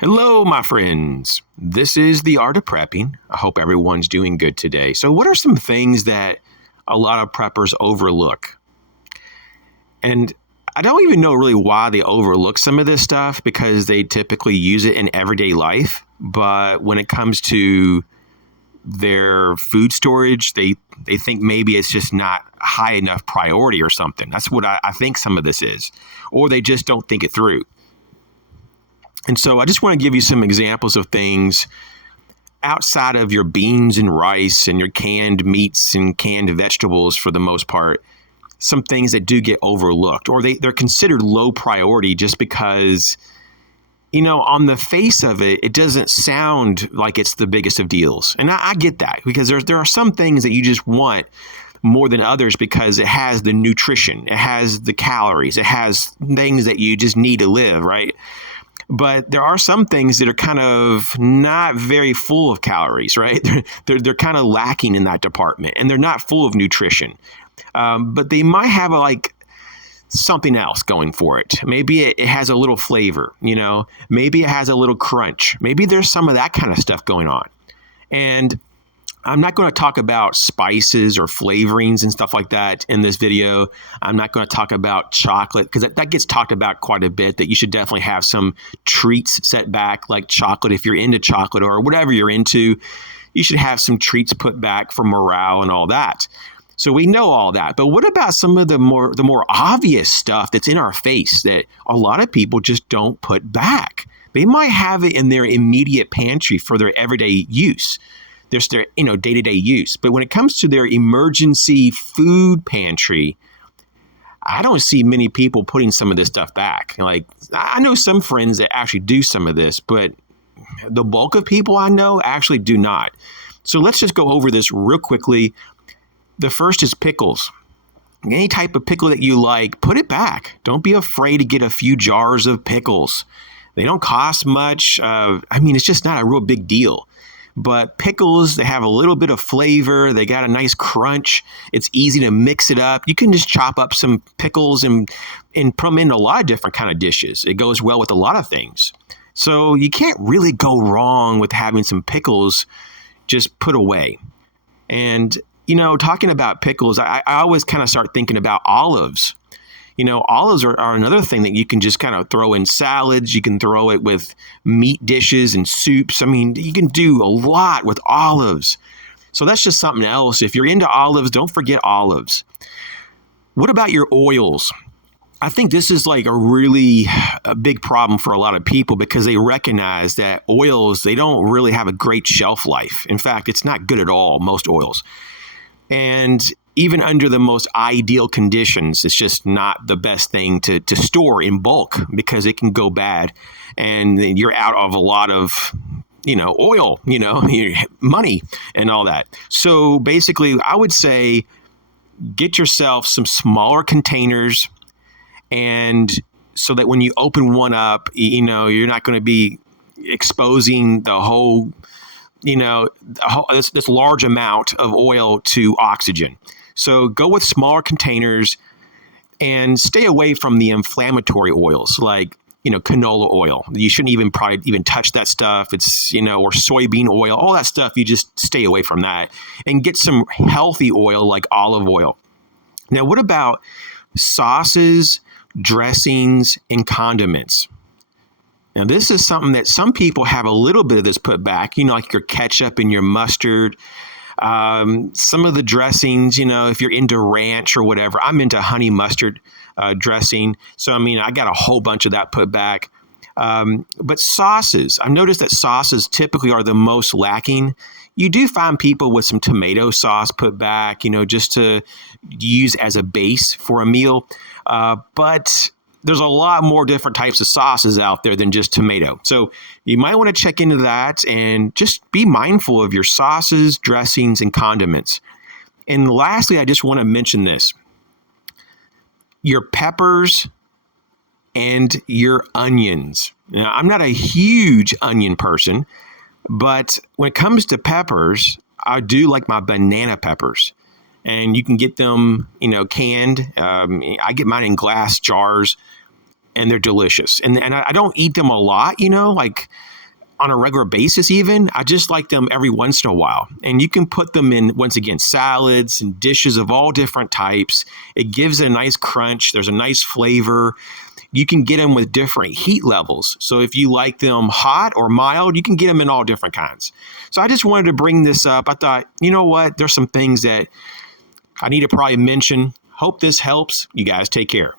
Hello, my friends. This is The Art of Prepping. I hope everyone's doing good today. So, what are some things that a lot of preppers overlook? And I don't even know really why they overlook some of this stuff because they typically use it in everyday life. But when it comes to their food storage, they think maybe it's just not high enough priority or something. That's what I think some of this is. Or they just don't think it through. And so I just want to give you some examples of things outside of your beans and rice and your canned meats and canned vegetables for the most part, some things that do get overlooked or they're considered low priority just because, on the face of it, it doesn't sound like it's the biggest of deals. And I get that because there are some things that you just want more than others because it has the nutrition, it has the calories, it has things that you just need to live, right? But there are some things that are kind of not very full of calories, right? They're kind of lacking in that department, and they're not full of nutrition. But they might have something else going for it. Maybe it has a little flavor, Maybe it has a little crunch. Maybe there's some of that kind of stuff going on. And I'm not going to talk about spices or flavorings and stuff like that in this video. I'm not going to talk about chocolate because that gets talked about quite a bit, that you should definitely have some treats set back like chocolate. If you're into chocolate or whatever you're into, you should have some treats put back for morale and all that. So we know all that. But what about some of the more obvious stuff that's in our face that a lot of people just don't put back? They might have it in their immediate pantry for their everyday use. There's their, day-to-day use. But when it comes to their emergency food pantry, I don't see many people putting some of this stuff back. Like, I know some friends that actually do some of this, but the bulk of people I know actually do not. So let's just go over this real quickly. The first is pickles. Any type of pickle that you like, put it back. Don't be afraid to get a few jars of pickles. They don't cost much. It's just not a real big deal. But pickles, they have a little bit of flavor. They got a nice crunch. It's easy to mix it up. You can just chop up some pickles and put them in a lot of different kind of dishes. It goes well with a lot of things. So you can't really go wrong with having some pickles just put away. And, talking about pickles, I always kind of start thinking about olives. Olives are another thing that you can just kind of throw in salads. You can throw it with meat dishes and soups. You can do a lot with olives. So that's just something else. If you're into olives, don't forget olives. What about your oils? I think this is like a big problem for a lot of people because they recognize that oils, they don't really have a great shelf life. In fact, it's not good at all, most oils. And even under the most ideal conditions, it's just not the best thing to store in bulk because it can go bad and you're out of a lot of, oil, money and all that. So basically, I would say get yourself some smaller containers, and so that when you open one up, you're not going to be exposing the whole this large amount of oil to oxygen. So go with smaller containers and stay away from the inflammatory oils like, canola oil. You shouldn't probably even touch that stuff. It's, or soybean oil, all that stuff. You just stay away from that and get some healthy oil like olive oil. Now, what about sauces, dressings, and condiments? Now, this is something that some people have a little bit of this put back, like your ketchup and your mustard. Some of the dressings, if you're into ranch or whatever, I'm into honey mustard dressing. So, I got a whole bunch of that put back. But sauces, I've noticed that sauces typically are the most lacking. You do find people with some tomato sauce put back, just to use as a base for a meal. But there's a lot more different types of sauces out there than just tomato. So you might want to check into that and just be mindful of your sauces, dressings, and condiments. And lastly, I just want to mention this. Your peppers and your onions. Now, I'm not a huge onion person, but when it comes to peppers, I do like my banana peppers. And you can get them, canned. I get mine in glass jars. and they're delicious. And I don't eat them a lot, like on a regular basis even. I just like them every once in a while. And you can put them in, once again, salads and dishes of all different types. It gives it a nice crunch. There's a nice flavor. You can get them with different heat levels. So if you like them hot or mild, you can get them in all different kinds. So I just wanted to bring this up. I thought, you know what? There's some things that I need to probably mention. Hope this helps. You guys take care.